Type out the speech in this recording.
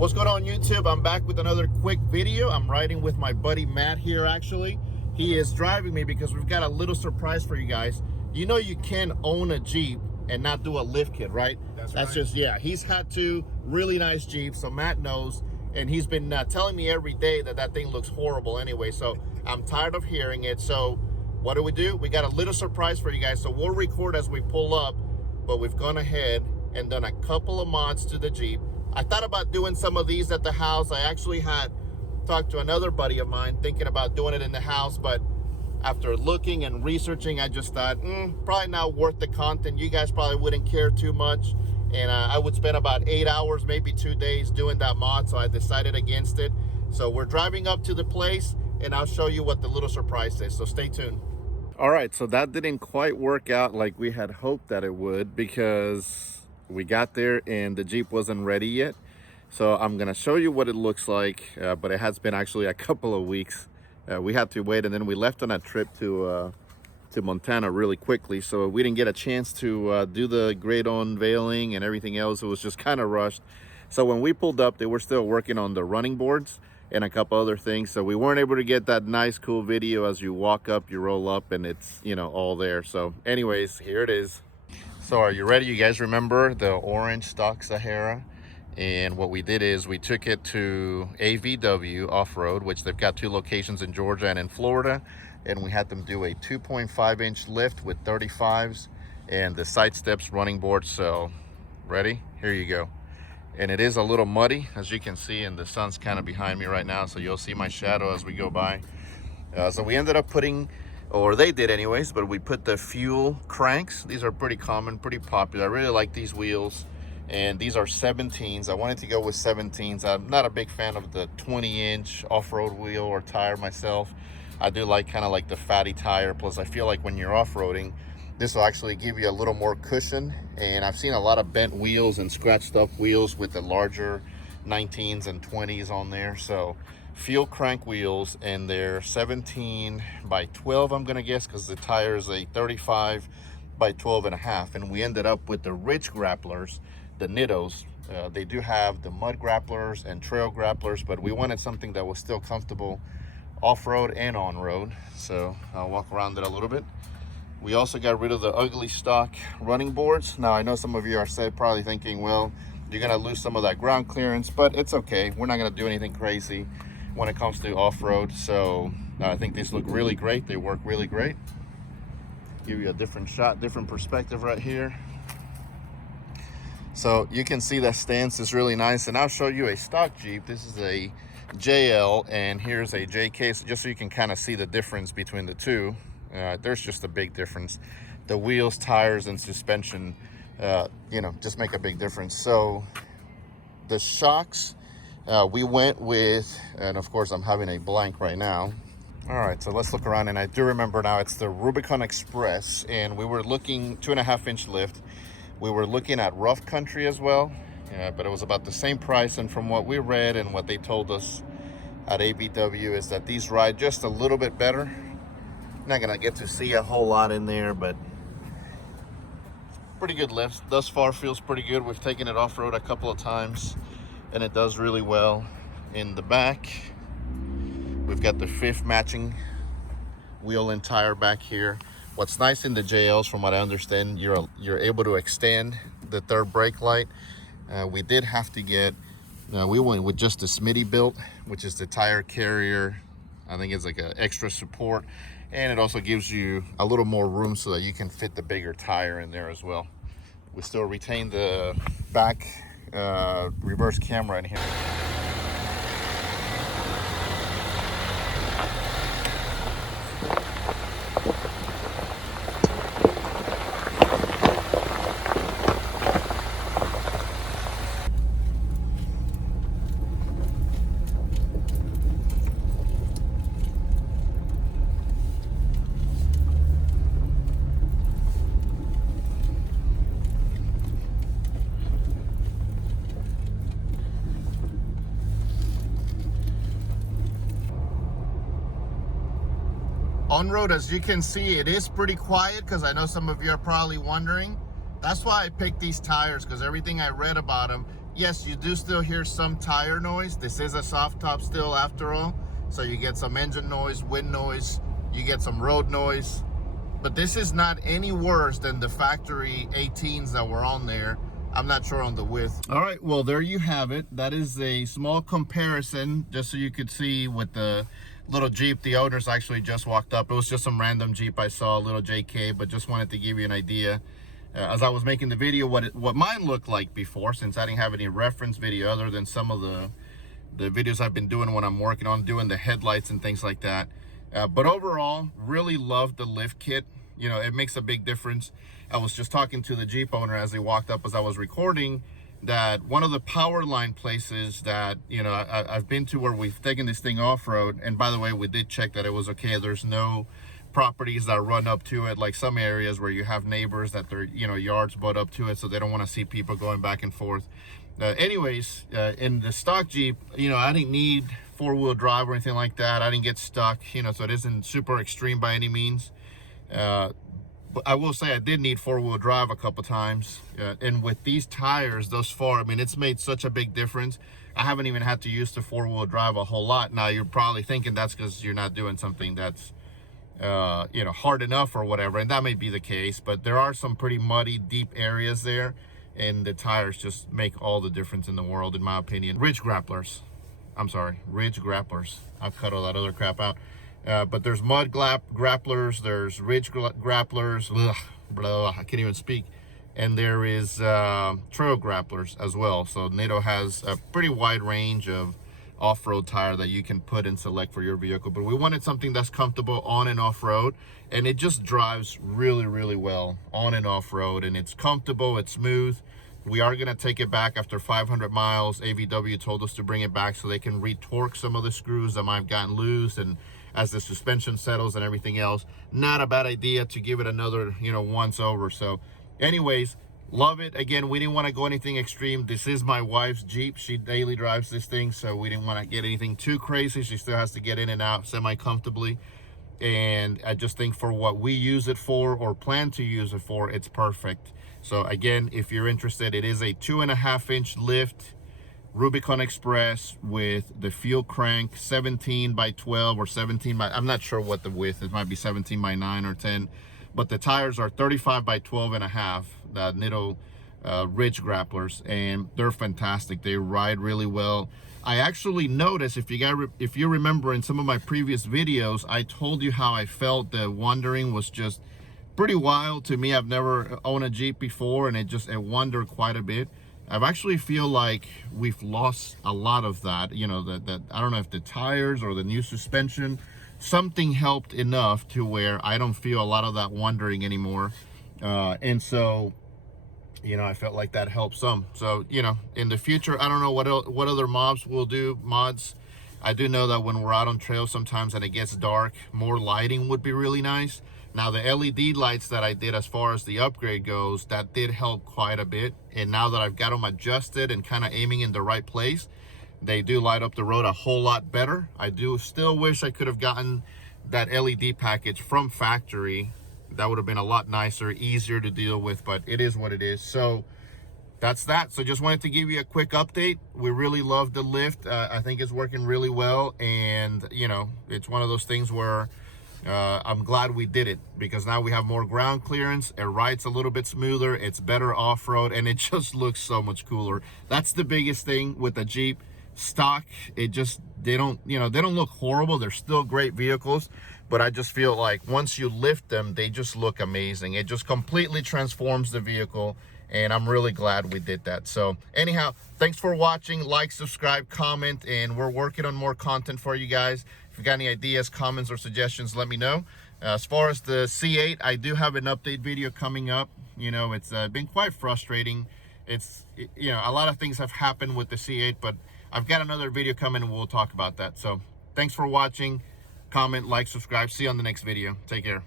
What's going on YouTube? I'm back with another quick video. I'm riding with my buddy Matt here actually. He is driving me because we've got a little surprise for you guys. You know you can own a Jeep and not do a lift kit, right? That's right. Just, yeah, he's had two really nice Jeeps, so Matt knows. And he's been telling me every day that that thing looks horrible anyway. So I'm tired of hearing it. So what do? We got a little surprise for you guys. So we'll record as we pull up, but we've gone ahead and done a couple of mods to the Jeep. I thought about doing some of these at the house. I actually had talked to another buddy of mine thinking about doing it in the house, but after looking and researching, I just thought, probably not worth the content. You guys probably wouldn't care too much. And I would spend about 8 hours, maybe 2 days doing that mod, so I decided against it. So we're driving up to the place, and I'll show you what the little surprise is, so stay tuned. All right, so that didn't quite work out like we had hoped that it would, because we got there and the Jeep wasn't ready yet. So I'm gonna show you what it looks like, but it has been actually a couple of weeks. We had to wait, and then we left on a trip to Montana really quickly, so we didn't get a chance to do the great unveiling and everything else. It was just kind of rushed. So when we pulled up, they were still working on the running boards and a couple other things, so we weren't able to get that nice cool video as you walk up, you roll up, and it's, you know, all there. So anyways, here it is. So are you ready? You guys remember the orange stock Sahara? And what we did is we took it to AVW Offroad, which they've got 2 locations in Georgia and in Florida. And we had them do a 2.5-inch lift with 35s and the side steps running board. So ready? Here you go. And it is a little muddy, as you can see, and the sun's kind of behind me right now, so you'll see my shadow as we go by. So we ended up putting, or they did anyways, but we put the Fuel Kranks. These are pretty common, pretty popular. I really like these wheels, and these are 17s. I wanted to go with 17s. I'm not a big fan of the 20-inch off-road wheel or tire myself. I do like kind of like the fatty tire, plus I feel like when you're off-roading, this will actually give you a little more cushion. And I've seen a lot of bent wheels and scratched up wheels with the larger 19s and 20s on there. So Fuel Krank wheels, and they're 17 by 12, I'm gonna guess, because the tire is a 35 by 12 and a half. And we ended up with the Ridge Grapplers, the Nittos. They do have the mud grapplers and trail grapplers, but we wanted something that was still comfortable off-road and on-road. So I'll walk around it a little bit. We also got rid of the ugly stock running boards. Now I know some of you are probably thinking, well, you're gonna lose some of that ground clearance, but it's okay. We're not gonna do anything crazy when it comes to off-road. So I think these look really great. They work really great. Give you a different shot, different perspective right here. So you can see that stance is really nice. And I'll show you a stock Jeep. This is a JL, and here's a JK, so just so you can kind of see the difference between the two. There's just a big difference. The wheels, tires, and suspension, you know, just make a big difference. So the shocks, we went with, and of course I'm having a blank right now. All right, so let's look around, and I do remember now it's the Rubicon Express, and we were looking 2.5-inch lift. We were looking at rough country as well, but it was about the same price. And from what we read and what they told us at AVW is that these ride just a little bit better. Not gonna get to see a whole lot in there, but pretty good lift. Thus far feels pretty good. We've taken it off-road a couple of times and it does really well. In the back, we've got the 5th matching wheel and tire back here. What's nice in the JLs, from what I understand, you're able to extend the 3rd brake light. We did have to get, we went with just the SmittyBilt, which is the tire carrier. I think it's like an extra support, and it also gives you a little more room so that you can fit the bigger tire in there as well. We still retain the back reverse camera in here. On road, as you can see, it is pretty quiet, because I know some of you are probably wondering. That's why I picked these tires, because everything I read about them, yes, you do still hear some tire noise. This is a soft top still after all. So you get some engine noise, wind noise, you get some road noise. But this is not any worse than the factory 18s that were on there. I'm not sure on the width. All right, well, there you have it. That is a small comparison, just so you could see with the little Jeep. The owners actually just walked up. It was just some random Jeep I saw, a little JK, but just wanted to give you an idea. As I was making the video, what mine looked like before, since I didn't have any reference video other than some of the videos I've been doing when I'm working on doing the headlights and things like that. But overall, really love the lift kit. You know, it makes a big difference. I was just talking to the Jeep owner as they walked up as I was recording, that one of the power line places that, you know, I've been to where we've taken this thing off-road, and by the way, we did check that it was okay. There's no properties that run up to it, like some areas where you have neighbors that their, you know, yards butt up to it, so they don't want to see people going back and forth. Anyways, in the stock Jeep, you know, I didn't need four-wheel drive or anything like that. I didn't get stuck, you know, so it isn't super extreme by any means. But I will say I did need four-wheel drive a couple times, and with these tires thus far, I mean, it's made such a big difference. I haven't even had to use the four-wheel drive a whole lot. Now you're probably thinking that's because you're not doing something that's you know, hard enough or whatever, and that may be the case, but there are some pretty muddy, deep areas there, and the tires just make all the difference in the world, in my opinion. Ridge Grapplers. I'm sorry, Ridge Grapplers. I've cut all that other crap out. But there's mud grapplers, there's ridge grapplers, I can't even speak, and there is trail grapplers as well. So Nitto has a pretty wide range of off-road tire that you can put and select for your vehicle. But we wanted something that's comfortable on and off-road, and it just drives really, really well on and off-road, and it's comfortable, it's smooth. We are going to take it back after 500 miles. AVW told us to bring it back so they can retorque some of the screws that might have gotten loose, and as the suspension settles and everything else, not a bad idea to give it another, you know, once over. So anyways, love it. Again, we didn't want to go anything extreme. This is my wife's Jeep. She daily drives this thing, so we didn't want to get anything too crazy. She still has to get in and out semi-comfortably, and I just think for what we use it for or plan to use it for, it's perfect. So again, if you're interested, it is a 2.5-inch lift Rubicon Express with the Fuel Krank 17 by 12 or 17 by, I'm not sure what the width, it might be 17 by 9 or 10, but the tires are 35 by 12.5, the Nitto Ridge Grapplers, and they're fantastic. They ride really well. I actually noticed, if you remember in some of my previous videos, I told you how I felt the wandering was just pretty wild to me. I've never owned a Jeep before, and it wandered quite a bit. I actually feel like we've lost a lot of that. You know, that I don't know if the tires or the new suspension, something helped enough to where I don't feel a lot of that wandering anymore. And so, you know, I felt like that helped some. So, you know, in the future, I don't know what other mods will do. I do know that when we're out on trail sometimes and it gets dark, more lighting would be really nice. Now, the LED lights that I did as far as the upgrade goes, that did help quite a bit. And now that I've got them adjusted and kind of aiming in the right place, they do light up the road a whole lot better. I do still wish I could have gotten that LED package from factory. That would have been a lot nicer, easier to deal with, but it is what it is. So that's that. So just wanted to give you a quick update. We really love the lift. I think it's working really well. And, you know, it's one of those things where I'm glad we did it, because now we have more ground clearance. It rides a little bit smoother. It's better off-road, and it just looks so much cooler. That's the biggest thing with the Jeep stock. They don't look horrible. They're still great vehicles, but I just feel like once you lift them, they just look amazing. It just completely transforms the vehicle, and I'm really glad we did that. So anyhow, thanks for watching. Like, subscribe, comment, and we're working on more content for you guys. If you got any ideas, comments, or suggestions, let me know. As far as the C8, I do have an update video coming up. You know, it's been quite frustrating. You know, a lot of things have happened with the C8, but I've got another video coming and we'll talk about that. So thanks for watching. Comment, like, subscribe. See you on the next video. Take care.